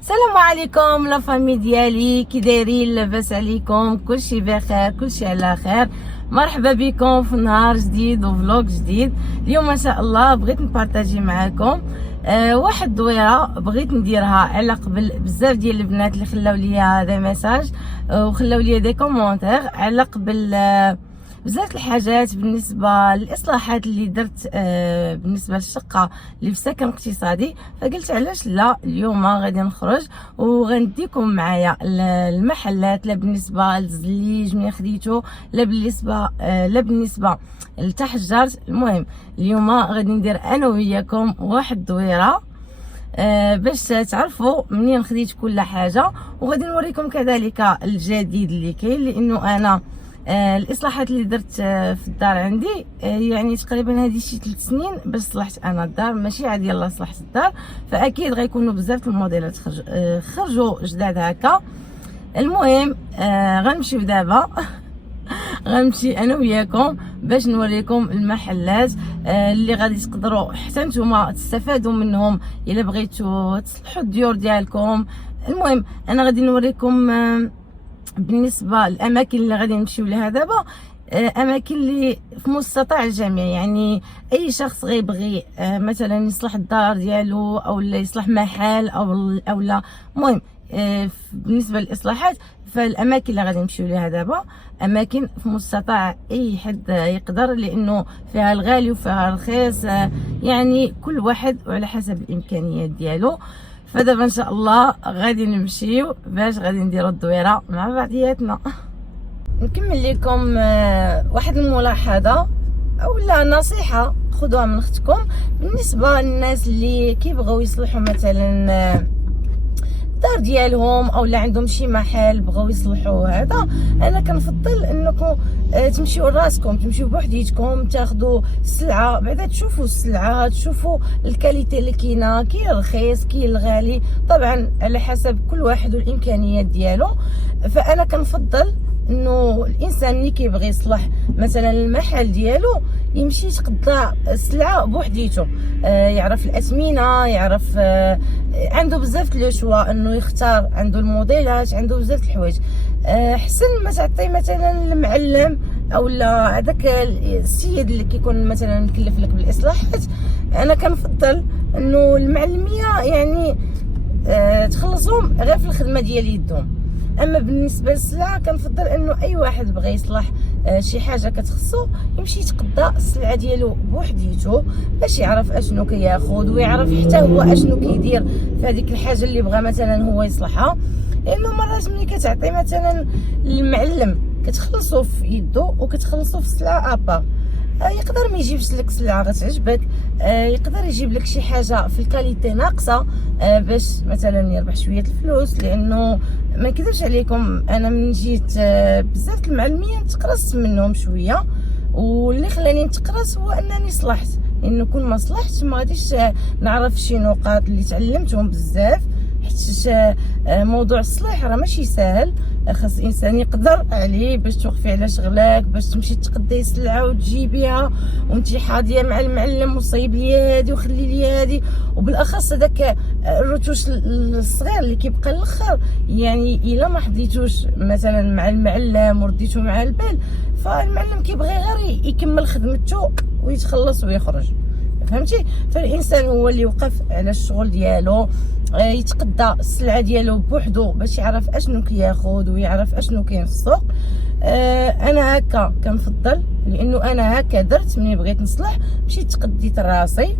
السلام عليكم لا فامي ديالي، كي دايرين؟ لاباس عليكم؟ كلشي بخير، كلشي على خير. مرحبا بكم في نهار جديد وفلوق جديد. اليوم ان شاء الله بغيت نبارطاجي معكم واحد الدويره بغيت نديرها على قبل. بزاف ديال البنات اللي خلاو ليا دي ميساج وخلاو ليا دي كومونتير على قبل بزاف الحاجات بالنسبه للاصلاحات اللي درت بالنسبه للشقه اللي في سكن اقتصادي. فقلت علاش لا، اليوم غادي نخرج وغنديكم معايا المحلات، لا بالنسبه للزليج ملي خديتو، لا بالنسبه للتحجرت. المهم اليوم غادي ندير انا وياكم واحد الدويره باش تعرفوا منين خديت كل حاجه، وغادي نوريكم كذلك الجديد اللي كاين، لانه انا الاصلاحات اللي درت في الدار عندي يعني تقريبا هذه شي 3 سنين باش صلحت انا الدار، ماشي عاد يلا صلحت الدار. فاكيد غيكونوا بزاف الموديلات خرجوا جداد هكا. المهم غنمشيو دابا غنمشي انا وياكم باش نوريكم المحلات اللي غادي تقدروا حتى نتوما تستفادوا منهم الا بغيتوا تصلحوا الديور ديالكم. المهم انا غادي نوريكم بالنسبه للاماكن اللي غادي نمشيو لها دابا، اماكن اللي في مستطاع الجميع. يعني اي شخص غيبغي مثلا يصلح الدار ديالو او لا يصلح محل او لا. المهم بالنسبه للاصلاحات فالاماكن اللي غادي نمشيو لها دابا اماكن في مستطاع اي حد يقدر، لانه فيها الغالي وفيها الرخيص، يعني كل واحد وعلى حسب الامكانيات ديالو. فدابا ان شاء الله غادي نمشيو باش غادي نديرو الدويره مع بعضياتنا. نكمل لكم واحد الملاحظه او لا نصيحه خذوها من اختكم بالنسبه للناس اللي كيبغيو يصلحوا مثلا الدار ديالهم او لا عندهم شي محل بغاو يصلحوا. هذا انا كنفضل انكم تمشيو لراسكم، تمشيو بوحديتكم، تاخذوا السلعه، بعدا تشوفوا السلعه، تشوفوا الكاليتي اللي كاينه، كاين الرخيص كاين الغالي، طبعا على حسب كل واحد والامكانيات ديالو. فانا كنفضل انه الانسان اللي كيبغي يصلح مثلا المحل ديالو يمشي يتقضى السلعه بوحديته، يعرف الاثمنه، يعرف عنده بزاف لو شوا انه يختار، عنده الموديلات، عنده بزاف الحوايج. حسن ما تعطي مثلا المعلم او لا هذاك السيد اللي كيكون مثلا مكلف لك بالاصلاحات. انا كنفضل انه المعلميه يعني تخلصهم غير في الخدمه ديال يدهم. اما بالنسبه للسلعه كنفضل انه اي واحد بغى يصلح شي حاجه كتخصو يمشي يتقضى السلعه ديالو بوحديته باش يعرف اشنو كياخذ، ويعرف حتى هو اشنو كيدير في هذيك الحاجه اللي بغى مثلا هو يصلحها. لانه مرات ملي كتعطي مثلا المعلم كتخلصو في يدو وكتخلصو في السلعه ابار، يقدر ما يجيبش لك سلعه غتعجبك، يقدر يجيب لك شي حاجه في الكاليتي ناقصه باش مثلا يربح شويه الفلوس. لانه ما نكذبش عليكم انا من جيت بزاف المعلمين تقرصت منهم شويه، واللي خلاني نتقرص هو انني صلحت. لانه كون ما صلحت ما غاديش نعرف شي نقاط اللي تعلمتهم بزاف، حيت موضوع الصلاح راه ماشي ساهل، خاص الانسان يقدر عليه باش توقفي على شغلك، باش تمشي تقضي السلعه وتجيبيها وانتي حاضيه مع المعلم وصايب لي هادي وخلي لي هادي. وبالاخص هذاك الرتوش الصغير اللي كيبقى الاخر، يعني الا ما حضيتوش مثلا مع المعلم ورديتو مع البال، فالمعلم كيبغي غير يكمل خدمته ويتخلص ويخرج، فهمتي؟ فالانسان هو اللي يوقف على الشغل ديالو، يتقضى السلعه ديالو بوحدو باش يعرف اشنو كياخذ ويعرف اشنو كاين في السوق. انا هكا كنفضل، لانه انا هكا درت ملي بغيت نصلح، مشيت تقديت راسي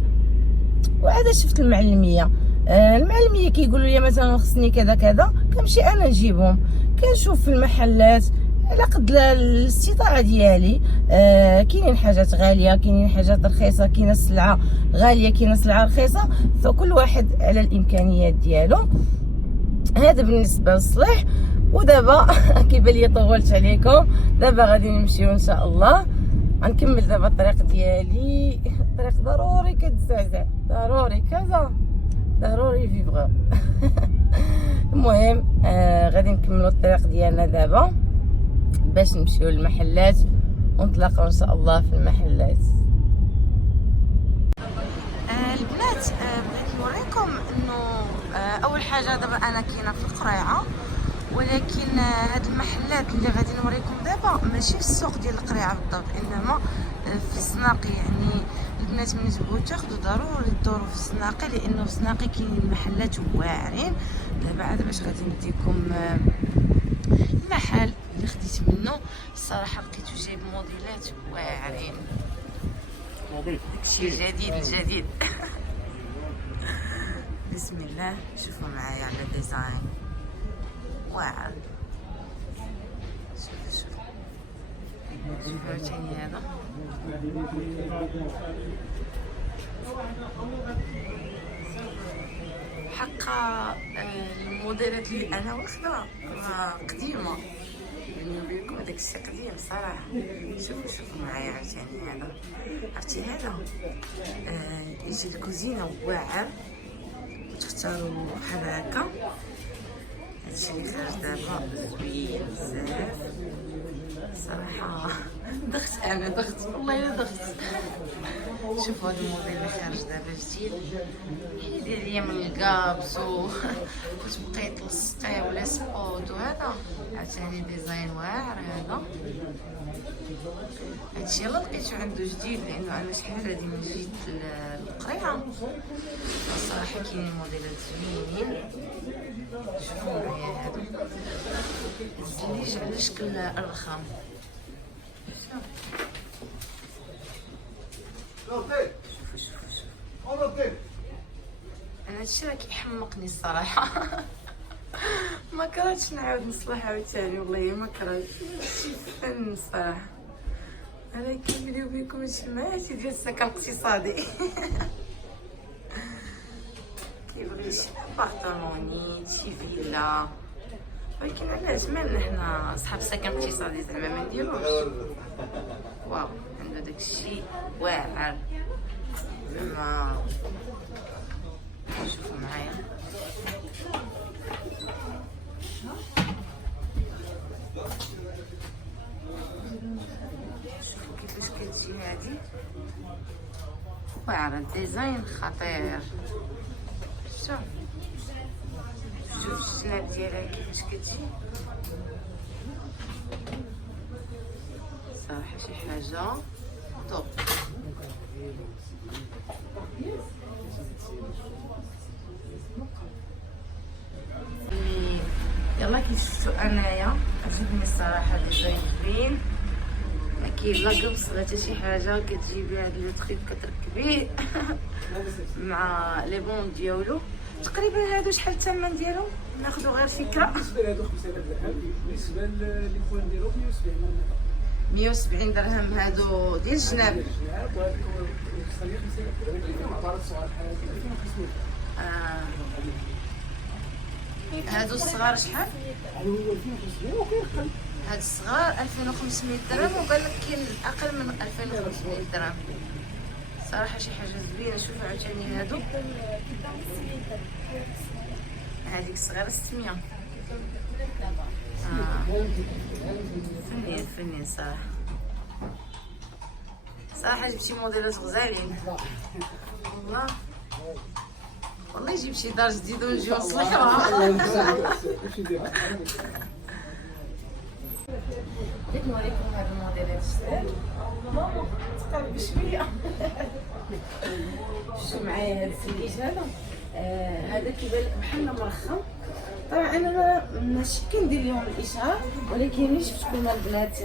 وعاد شفت المعلميه. المعلميه كيقولوا لي مثلا خصني كذا كذا، كنمشي انا نجيبهم، كنشوف في المحلات على قد الاستطاعه ديالي. كاينين حاجات غاليه، كاينين حاجات رخيصه، كاينه السلعه غاليه، كاينه السلعه رخيصه، فكل واحد على الامكانيات ديالو. هذا بالنسبه للصلاح. ودابا كيبان لي طولت عليكم، دابا غادي نمشيو ان شاء الله. غنكمل دابا الطريق ديالي، الطريق ضروري كتزعزع، ضروري كذا، ضروري فيفغ. المهم غادي نكملوا الطريق ديالنا دابا باش نمشيو للمحلات ونتلاقاو ان شاء الله في المحلات. البنات بغيت نوريكم انه اول حاجه دابا انا كاينه في القريعه، ولكن هاد المحلات اللي غادي نوريكم دابا ماشي في السوق ديال القريعه بالضبط، انما في الزناقي. يعني البنات ملي تبغيو تاخذوا ضروري تدوروا في الزناقي، لانه في الزناقي كاينين محلات واعرين. دابا عاد باش غادي نديكم المحل اللي خديت منه، الصراحه لقيتو جايب موديلات واعرين، داكشي جديد الجديد. بسم الله، شوفوا معايا على ديزاين واعر. شوفوا عاوتاني هذا حقا الموديلات اللي انا واخده قديمه، بيني وبينكم هذاك الشيء قديم صراحه. شوفوا معايا عاوتاني هذا، عرفتي هذا يجي الكوزينه واعر، تختاروا بحال هكا. هادشي اللي خارج دابا زوين بزاف صراحه. ضغط والله الا ضغط. شوفوا هذا الموديل اللي خارج دابا جديد، يدير ليا من الكابس وتبقاي تلصقيه ولا سبوت، وهذا عاوتاني ديزاين واعر. هذا هادشي يلا لقيتو عنده جديد، لانه انا شحال هادي من جيت للقريعه الصراحه كاينين موديلات زوينين. شوفوا معايا هادو الزليج على شكل الرخام. انا هادشي راه كيحمقني الصراحه. ما كرهتش نعاود نصلح عاوتاني، والله ما كرهت، شي فن الصراحه. ولكن بيني وبينكم هادشي ماشي ديال السكن الاقتصادي. كيبغي شي بارطونونيت شي فيلا، ولكن علاش مالنا حنا صحاب السكن الاقتصادي زعما ما نديروش. واو عنده داكشي واعر زعما. شوفوا معايا شوفوا كيفاش كتجي هادي واعرة، ديزاين خطير. شوف الجناب ديالها كيفاش كتجي صراحة شي حاجة توب. يلا كي شفتوا انايا عجبني الصراحة ديزاين زوين، ما كاين لا قبص لا حتى شي حاجة. كتجيبي هاد لو تخيط كتركبيه مع لي بون ديالو. تقريبا هادو شحال الثمن ديالو؟ ناخذوا غير فكره. بالنسبه لهادو 5000 درهم، بالنسبه لي بوان ديالو 170 درهم. هادو ديال الجناب. هادو الصغار شحال؟ هاد الصغار 2500 درهم، وقال لك كاين اقل من 2500 درهم. صراحه شي حاجه زوينه. شوفوا عاوتاني هادو، هذيك الصغيره 600. فنين صراحه جبت شي موديلات غزالين والله جيب شي دار جديد ونجيو نصلحوها. بغيت نوريكم هاد الموديلات الجداد. ماما تقرب بشويه. شوفوا معايا هاد السليج هذا، هذا كيبان لك بحال مرخم. طبعا انا ماشي كندير لهم الاشهار، ولكن ملي شفتكم البنات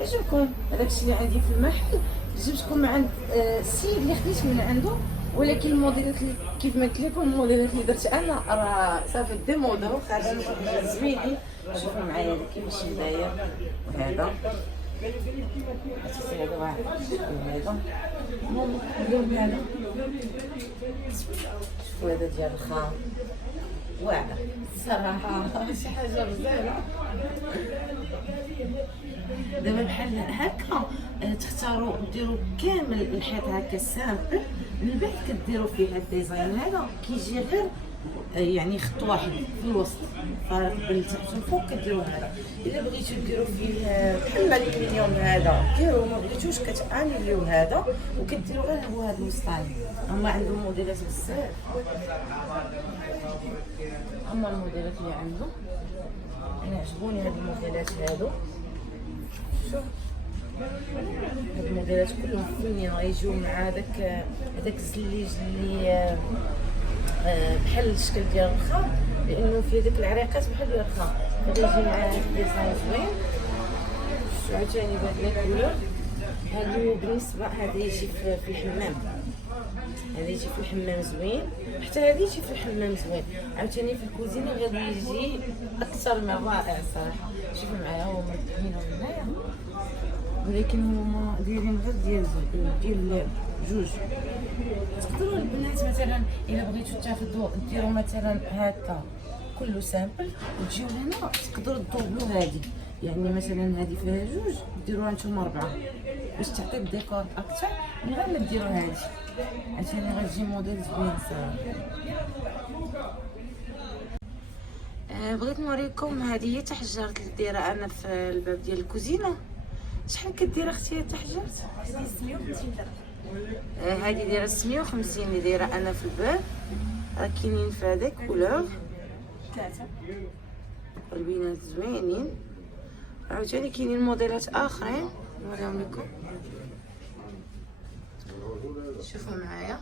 عجبكم هذاك الشيء اللي عندي في المحل، جبتكم من عند السيد اللي خديت من عنده. ولكن الموديلات اللي كيف ما قلت لكم، الموديلات اللي درت انا راه صافي ديمودو خارجين زوينين. شوفوا معايا هذا كيفاش داير، وهذا هذا واحد، وهذا اللون هذا. شوفوا هذا ديال الخام واعر صراحه، شي حاجه مزيانه. دابا بحال هكا تختاروا ديروا كامل الحيط هكا سامبل، من بعد كديروا فيه هاد الديزاين هذا كيجي غير يعني خط واحد في الوسط فارق بين تحت وفوق كديروا هذا. الا بغيتو ديروا فيه بحال الالومنيوم هذا ديروا، ما بغيتوش كتانيليو هذا وكديروا غير هو هذا الوسطاني. هما عندهم موديلات بزاف، اما الموديلات اللي عندهم انا عجبوني هاد الموديلات هادو. شوف هاد الموديلات كلهم فنين غيجيو مع هذاك الزليج اللي بحال الشكل ديال الرخام، لانه فيه ديك العريقات بحال ديال الرخام، غادي يجي معاه ديزاين زوين. شو عاوتاني بهاد لي كولور هادو بالنسبه هذا يجي في الحمام، هذا يجي في الحمام زوين، حتى هذا يجي في الحمام زوين. عاوتاني في الكوزينه غادي يجي اكثر من رائع صراحه. شوفوا معايا هما مرتبين هنايا، ولكن هما دايرين غير ديال جوج. تقدروا البنات مثلا الا بغيتو تاخذوا ديروا مثلا هكا كله سامبل وتجيو هنا تقدروا تدوبلو هذه، يعني مثلا هذه فيها جوج ديروها نتوما 4 باش تعطي الديكور اكثر من غير ما ديروا هذه. عشان غتجي موديل زوين صراحه. بغيت نوريكم هذه هي تحجرت اللي دايره انا في الباب ديال الكوزينه. شحال كدير اختي تحجرت؟ 650 درهم. هذه دايره 650 اللي دايره انا في الباب. راه كاينين في هذاك كولور 3 البينات زوينين. عاوتاني كاينين موديلات اخرين نوريهم لكم. شوفوا معايا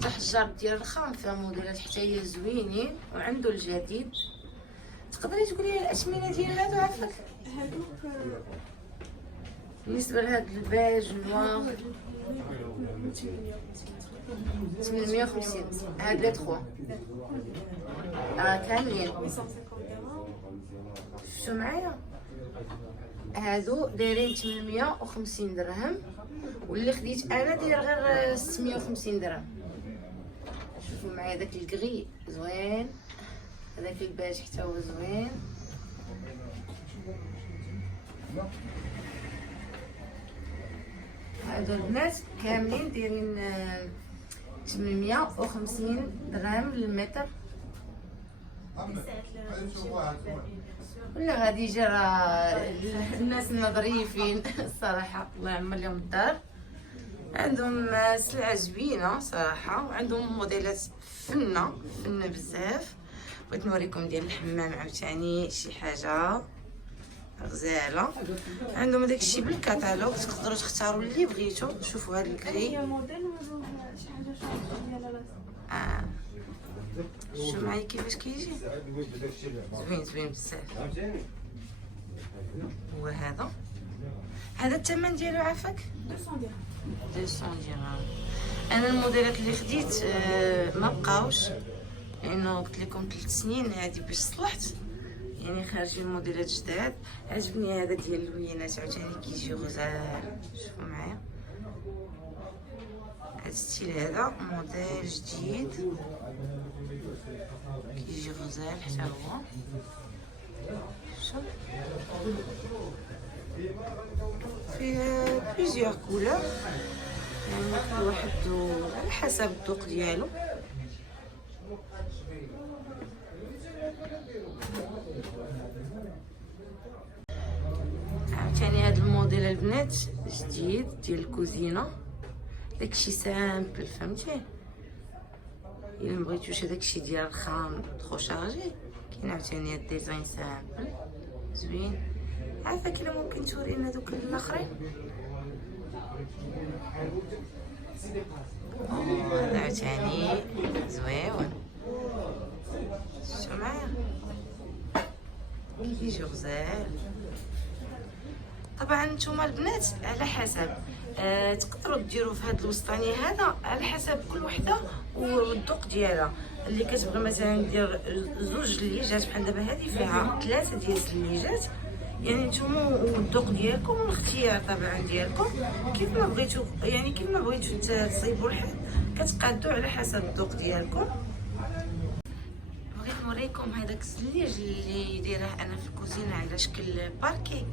تحجر ديال الرخام فيها موديلات حتى هي زوينين وعنده الجديد. تقدري تقولي لي الاثمنه ديال هادو عافاك؟ هادوك بالنسبه لهاد البيج النوار 850. هاد لي 3 كاملين 850 درهم. شفتو معايا هادو دايرين 850 درهم، واللي خديت انا داير غير 650 درهم. شوفوا معايا داك الكغي زوين، هذاك الباج حتى هو زوين. هادو البنات كاملين دايرين 850 درهم للمتر. ولا غادي يجي راه الناس النظريين الصراحه الله يعمر لهم الدار. عندهم سلعه زوينه صراحه، وعندهم موديلات فنه بزاف. بغيت نوريكم ديال الحمام عاوتاني شي حاجه غزاله. عندهم داك الشيء بالكاتالوج، تقدروا تختاروا اللي بغيتو. شوفوا هذا الكري هي موديل وهذو شي حاجه شابه ديال راسها. شوفوا معايا كيفاش كيجي زوين بزاف. هو هذا الثمن ديالو عافاك 200 درهم. 200 درهم. انا الموديلات اللي خديت ما بقاوش، لانه قلت لكم 3 سنين هذه باش صلحت، يعني خارجين موديلات جداد. عجبني هذا ديال اللوينات عاوتاني كيجي غزال. شوفوا معايا هذا الستيل، هذا موديل جديد كيجي غزال حتى هو. شوف فيه بليزيور كولور، يعني كل واحد على حسب الذوق ديالو. عاوتاني هاد الموديل البنات جديد ديال الكوزينه، داكشي سامبل فهمتي. الا مبغيتوش هداكشي ديال الخام ترو شارجي، كاين عاوتاني هاد الديزاين سامبل زوين. عافاك الا ممكن تورينا دوك الاخرين. هذا عاوتاني زوين. شفتو معايا كيجي غزال. طبعا نتوما البنات على حسب تقدروا ديروا في هذا الوسطاني هذا على حسب كل وحده والذوق ديالها. اللي كتبغي مثلا دير 2 الليجات بحال دابا هذه فيها 3 ديال الليجات، يعني نتوما والذوق ديالكم والاختيار طبعا ديالكم كيف ما بغيتو، يعني كيف ما بغيتو تصيبوا الحد كتقادوا على حسب الذوق ديالكم. بغيت نوريكم هذاك الزليج اللي دايره انا في الكوزينه على شكل باركي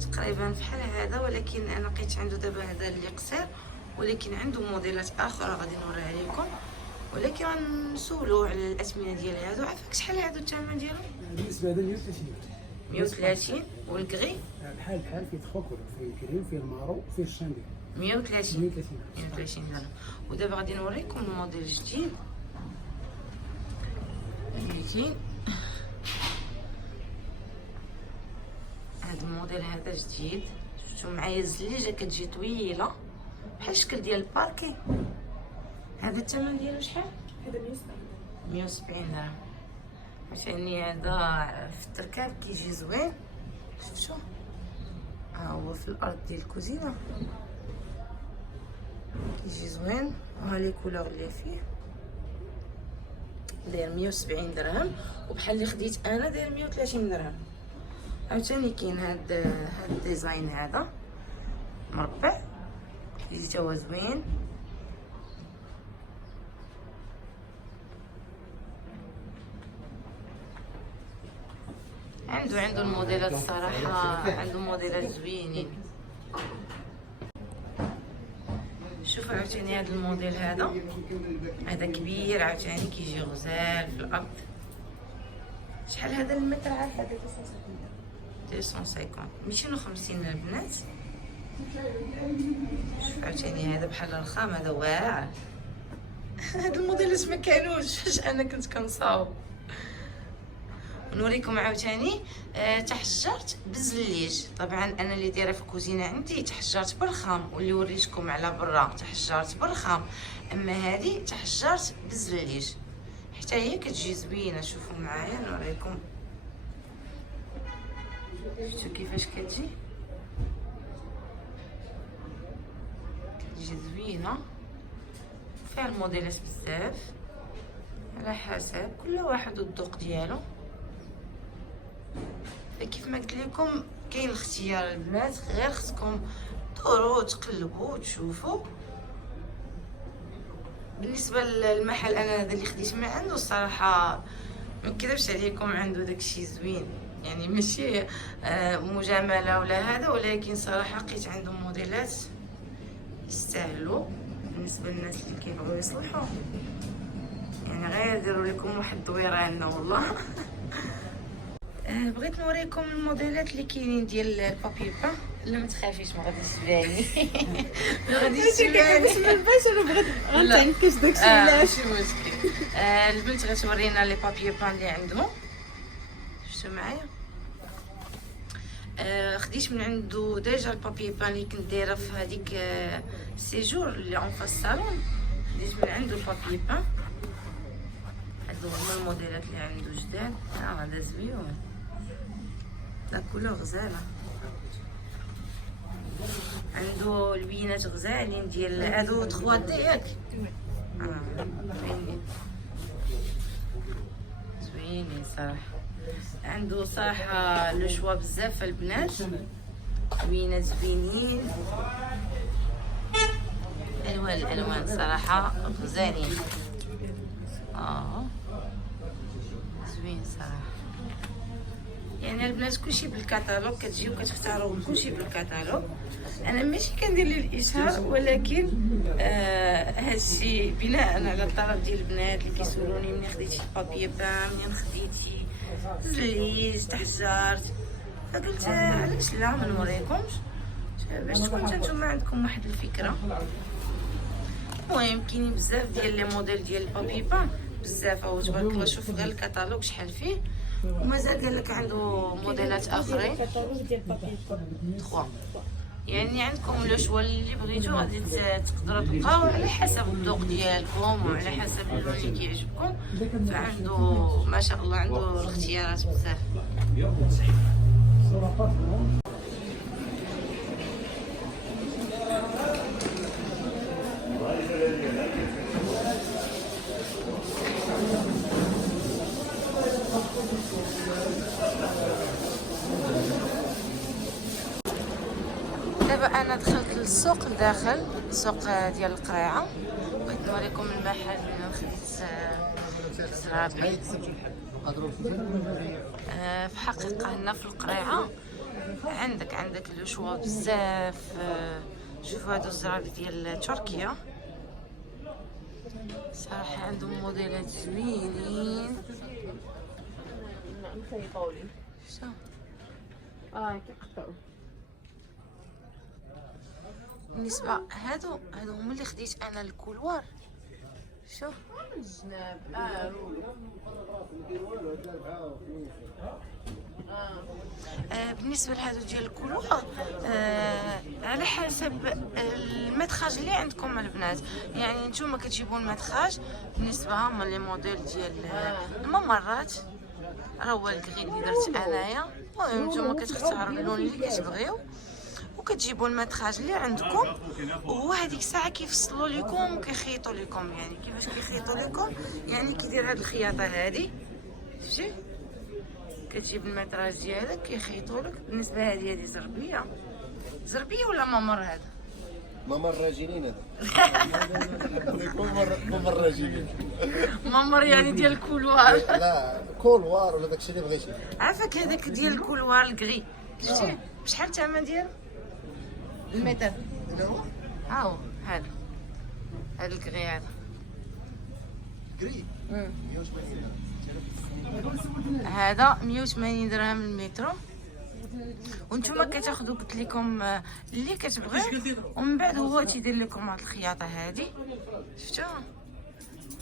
تقريبا بحال هذا، ولكن انا لقيت عنده دابا هذا اللي قصير، ولكن عنده موديلات اخرى غادي نوريها لكم. ولكن غنسولو على الاثمنه ديال هادو. عافاك شحال هادو الثمن ديالهم؟ بالنسبه هذا 130 130. والكغي بحال فيه تخوكر فيه الكريم فيه المارو فيه الشاندي 130. 130 درهم. ودابا غادي نوريكم الموديل الجديد 200. هذا الموديل هذا جديد، شفتو معايا الزليجه كتجي طويله بحال الشكل ديال الباركي. هذا الثمن ديالو شحال؟ هذا 170 درهم. عشان هذا في التركاب كيجي زوين، شفتو ها هو في الارض ديال الكوزينه كيجي زوين، وها لي كولور اللي فيه داير 170 درهم، وبحال اللي خديت انا داير 130 درهم. عاوتاني كاين هاد الديزاين هذا مربع كيجي تا هو زوين. عنده الموديلات الصراحه، عنده موديلات زوينين. شوفوا عاوتاني هذا الموديل هذا كبير، عاوتاني كيجي غزال في الارض. شحال هذا المتر؟ عارفه 250 250 البنات. شوف عاوتاني هذا بحال الرخام، هذا واعر. هاد الموديلات ما كانوش فاش انا كنت كنصاوب. نوريكم عاوتاني تحجرت بالزليج. طبعا انا اللي دايره في الكوزينه عندي تحجرت بالرخام، واللي وريتكم على برا تحجرت بالرخام، اما هذه تحجرت بالزليج حتى هي كتجي زوينه. شوفوا معايا نوريكم، شفتوا كيفاش كتجي زوينه. فيها الموديلات بزاف على حسب كل واحد والذوق ديالو. كيف ما قلت لكم كاين الاختيار البنات، غير خصكم دوروا تقلبوا وتشوفوا. بالنسبه للمحل انا هذا اللي خديت من عنده الصراحه ما نكذبش عليكم، عنده داكشي زوين، يعني ماشي مجامله ولا هذا، ولكن صراحه لقيت عنده موديلات يستاهلوا بالنسبه للناس اللي كيبغيو يصلحوا. يعني غير يديروا لكم واحد الدويره عندنا والله. بغيت نوريكم الموديلات اللي كاينين ديال البابي بان. لا ما تخافيش ما غاديش تباني. ما غاديش تباني باش انا بغيت غنتعنكش داكشي علاش. ماشي مشكل. البنت غتورينا لي بابي بان اللي عندهم. شفتوا معايا؟ خديت من عنده ديجا البابي بان اللي كنت دايره في هذيك السيجور اللي اون فاس الصالون. خديت من عنده البابي بان. هادو هما الموديلات اللي عنده جداد. هذا زويون، لا كولور غزاله. عنده البينات غزالين ديال هادو 3 دي ياك. زوينين صراحه. عنده صراحه لو شوا بزاف البنات، بينات زوينين، الالوان صراحه غزالين. زوين صراحه. يعني البنات كلشي بالكتالوج، كتجيو كتختاروا كلشي بالكتالوج. انا ماشي كندير لي الاشهار، ولكن هادشي بناء على الطلب ديال البنات اللي كيسولوني منين خديتي البابي بان، منين خديتي زليج تحجرت، فقلت علاش لا ما نوريكمش باش تكون نتوما عندكم واحد الفكره. المهم كاينين بزاف ديال لي موديل ديال البابي بان بزاف. هو تبارك الله، شوف غير الكتالوج شحال فيه، ومازال قال لك عنده موديلات اخرين. الكتالوج ديال بابي 3 يعني عندكم لو شوا اللي بغيتو غادي تقدروا تلقاو على حسب الذوق ديالكم وعلى حسب اللون اللي كيعجبكم. فعنده ما شاء الله عنده الاختيارات بزاف. دابا انا دخلت للسوق لداخل السوق ديال القريعه. بغيت نوريكم المحل اللي خديت الزرابي. في الحقيقه هنا في القريعه عندك لو شوا بزاف. شوفوا هادو الزرابي ديال تركيا صراحة عندهم موديلات زوينين. شو بالنسبة هادو هما اللي خديت انا الكولوار. شوف بالنسبه لهادو ديال الكولوار على حسب المدخاج اللي عندكم البنات. يعني نتوما كتجيبوا المدخاج بالنسبه هما لي موديل ديال الممرات، راه هو الكغي اللي درت انايا. المهم نتوما كتختاروا اللون اللي كتبغيو وكتجيبوا المدخاج اللي عندكم، وهو هذيك الساعه كيفصلوا لكم وكيخيطوا لكم. يعني كيفاش كيخيطوا لكم؟ يعني كيدير هاد الخياطه هادي، شتي كتجيب المطراج ديالك كيخيطوا لك. بالنسبه هذه زربيه ولا ممر؟ هذا ممر راجلين هذا. ممر راجلين. ممر يعني ديال الكولوار. لا كولوار ولا داكشي اللي بغيتي. عافاك هذاك ديال الكولوار الكغي، شتي بشحال الثمن ديالو المتر؟ ها هو هذا الكغي هذا كري 180 هذا 180 درهم المتر. وانتوما كتاخذوا قلت لكم اللي كتبغيو، ومن بعد هو تيدير لكم هاد الخياطه هادي. شفتوا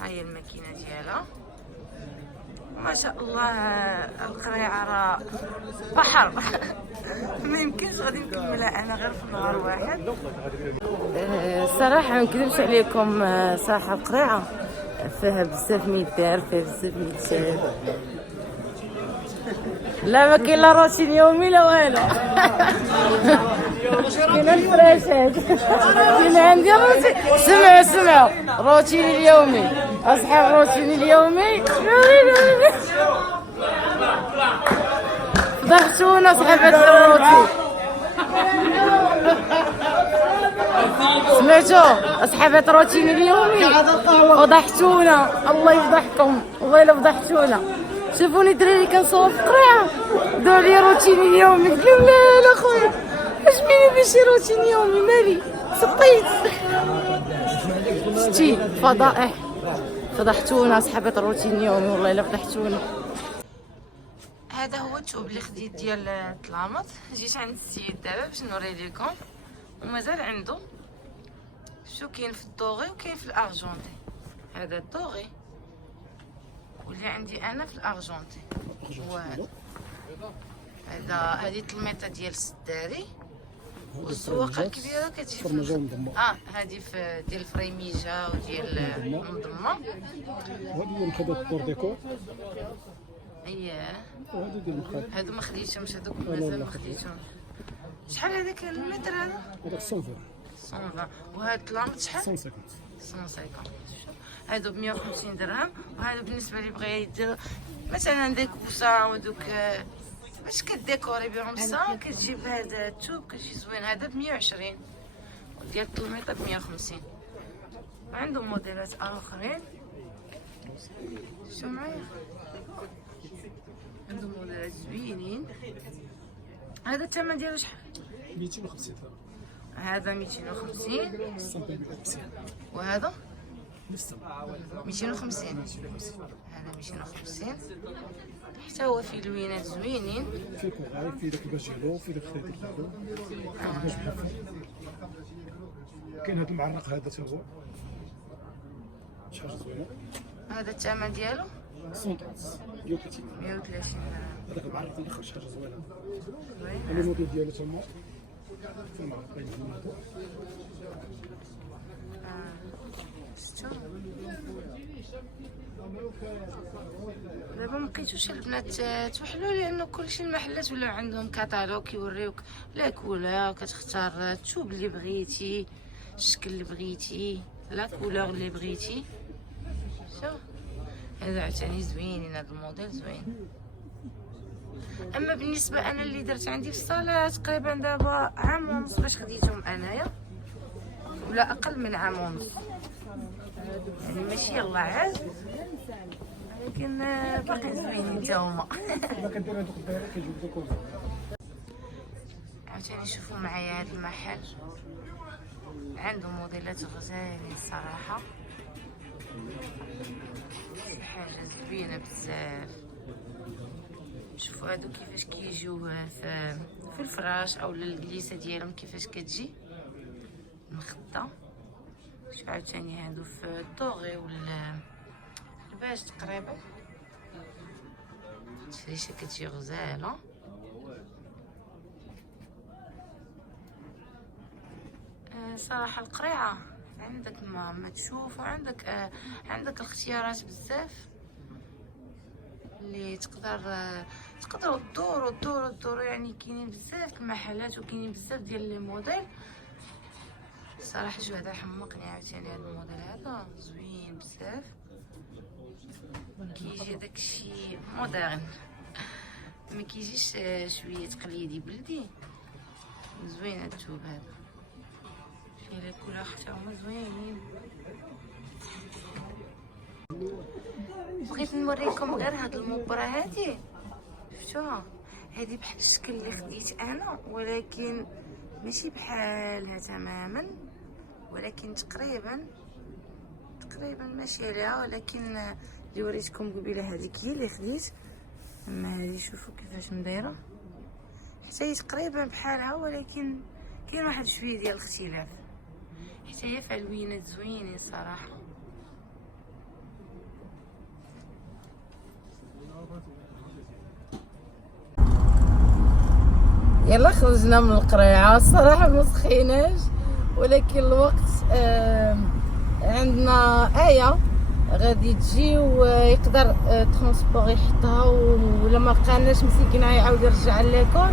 ها هي الماكينه ديالها ما شاء الله. القريعه راه بحر. ما يمكنش غادي نكملها انا غير في نهار واحد. الصراحه ما نكذبش عليكم، صراحه القريعه فيها بزاف ما يدار، فيها بزاف ما يتشاف. لا ما كاين لا روتين يومي لا والو. كاين الفراشات. كاين عندي روتين. سمعوا روتين اليومي، اصحاب الروتين اليومي ضحكونا صحابات الروتين. سمعتوا اصحابات الروتين اليومي وضحكونا. الله يفضحكم والله الا فضحتونا. شافوني دراري كنصور في قريعه داروا لي روتين اليومي. قلت لهم لا خويا اش بيني بين شي روتين يومي مالي سطيت. شتي فضائح فضحتونا صحابات الروتين اليومي والله الا فضحتونا. هذا هو الثوب اللي خديت ديال الطلامط. جيت عند السيد دابا باش نوري لكم ومازال عنده. شو كاين في الدوغي وكاين في الارجونتي. هذا الدوغي واللي عندي انا في الارجونتي هو هذا. هذه تلميطه ديال السداري، والزواقه الكبيره كتجي في هذه في ديال فريميجه وديال المنظمه. وهذه هي مخدات الدور ديكور. اييه وهذه ديال المخاد. هادو ما خديتهمش، هادوك مازال ما خديتهم. شحال هذاك المتر هذا؟ هذاك 120. وهاد الطلامط شحال؟ 150. 150. هادو ب 150 درهم. وهادو بالنسبه اللي بغى يدير مثلا ديكوسا ودوك باش كديكوري بهم الصا، كتجيب هذا الثوب كتجي زوين. هذا ب 120 ديال الطلميطه ب 150. وعندهم موديلات اخرين. شو معايا عندهم موديلات زوينين. هذا الثمن ديالو شحال؟ 250 درهم. هذا 250. الصنبل بالأمسية. وهذا لسه 250. هذا 250. حتى هو فيه لوينات زوينين. في كوغاي، في داك الباجيلو، في داك الخيط ديالو. كاين هذا المعرق هذا حتى هو شي حاجه زوينه. هذا الثمن ديالو 130. 130. هذاك المعرق الاخر شي حاجه زوينه. هذا الموديل ديالو تما في المعرق بين هادو. دابا مبقيتوش البنات توحلوا لانه كلشي المحلات ولاو عندهم كاتالوج كيوريوك لا كولور، كتختار الثوب اللي بغيتي، الشكل اللي بغيتي، لا كولور اللي بغيتي. شوف هذا عاوتاني زوينين، هذا الموديل زوين. اما بالنسبه انا اللي درت عندي في الصاله تقريبا دابا عام ونص باش خديتهم انايا، ولا اقل من عام ونص. يعني ماشي يلا عاد، ولكن باقي زوينين تا هما. عاوتاني شوفوا معايا هذا المحل، عنده موديلات غزالين الصراحه. شي حاجه زوينه بزاف. شوفوا هادو كيفاش كيجيو في الفراش او الجليسه ديالهم كيفاش كتجي مخده. شوف عاوتاني هادو في الدوغي ولا الباج تقريبا. الفريشه كتجي غزاله. صراحه القريعه عندك ما تشوف، وعندك عندك الاختيارات بزاف اللي تقدروا تدوروا يعني كاينين بزاف المحلات وكاينين بزاف ديال لي موديل. صراحه شو هذا حمقني عاوتاني هذا الموديل هذا زوين بزاف. كيجي داكشي مودرن ما كيجيش شويه تقليدي بلدي. زوين هذا الثوب هذا فيه لي كولور حتى هما زوينين. بغيت نوريكم غير هاد المبره هادي، شفتوها؟ هادي بحال الشكل اللي خديت انا، ولكن ماشي بحالها تماما، ولكن تقريبا ماشي عليها. ولكن اللي وريتكم قبيله هذيك هي اللي خديت. اما هذه شوفوا كيفاش مدايره، حتى هي تقريبا بحالها، ولكن كاين واحد شويه ديال الاختلاف. حتى هي فيها الوينات زوينين صراحه. يلا خرجنا من القريعه. الصراحه ما سخيناش، ولكن الوقت عندنا آية غادي تجي ويقدر ترونسبور يحطها، ولا ما لقاناش مسكينه يعاود يرجع ليكول.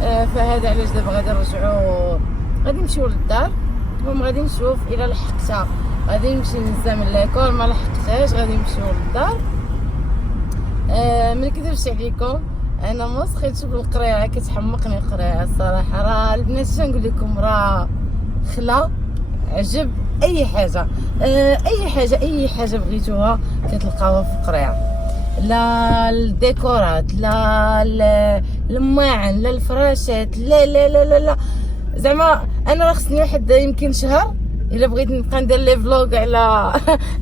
فهذا علاش دابا غادي نرجعو، غادي نمشيو للدار. المهم غادي نشوف الا لحقتها غادي نمشي نهزها من ليكول، ما لحقتهاش غادي نمشيو للدار. ما نكذبش عليكم، انا ما سخيتش بالقريعه، كتحمقني القريعه الصراحه. راه البنات اش نقول لكم، راه خلا عجب اي حاجه اي حاجه بغيتوها كتلقاوها في القريعه. لا الديكورات، لا الماعن، لا الفراشات، لا لا لا لا, لا. زعما انا راه خصني واحد يمكن شهر الا بغيت نبقى ندير لي فلوغ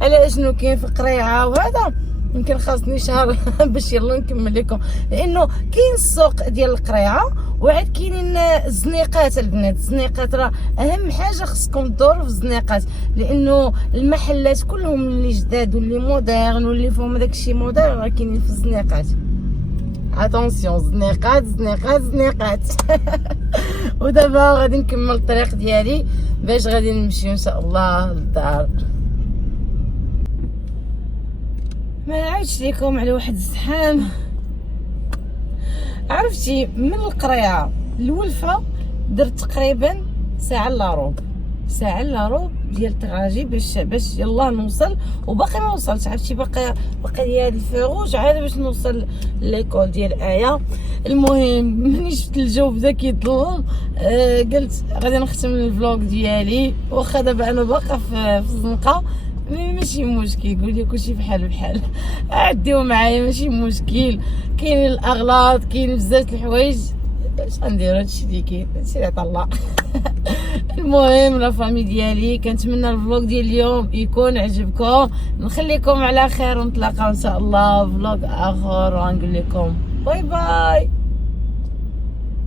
على شنو كاين في القريعه، وهذا يمكن خاصني شهر باش يلا نكمل لكم. لانه كاين السوق ديال القريعه، وعاد كاينين الزنيقات. البنات الزنيقات راه اهم حاجه، خصكم تدوروا في الزنيقات، لانه المحلات كلهم اللي جداد واللي مودرن واللي فيهم داكشي مودرن راه كاينين في الزنيقات. اتونسيون، زنيقات زنيقات زنيقات. ودابا غادي نكمل الطريق ديالي باش غادي نمشي ان شاء الله للدار. ما نعاودش لكم على واحد الزحام. عرفتي من القريعه لولفه درت تقريبا ساعه الا روب ديال التراجي باش يلا نوصل، وباقي ما وصلتش. عرفتي باقي لي هاد الفيروج عاد باش نوصل ليكول ديال آية. المهم ملي شفت الجو بدا كيظلم قلت غادي نختم الفلوق ديالي، واخا دابا انا باقا في الزنقه ماشي مشكل. قولي كلشي بحال عديو معايا ماشي مشكل. كاين الاغلاط، كاين بزاف الحوايج، اش غنديرو هادشي اللي كاين، هادشي اللي عطا الله. المهم لا فامي ديالي، كنتمنى الفلوق ديال اليوم يكون عجبكم. نخليكم على خير ونتلاقاو ان شاء الله فلوق اخر، ونقول لكم باي باي.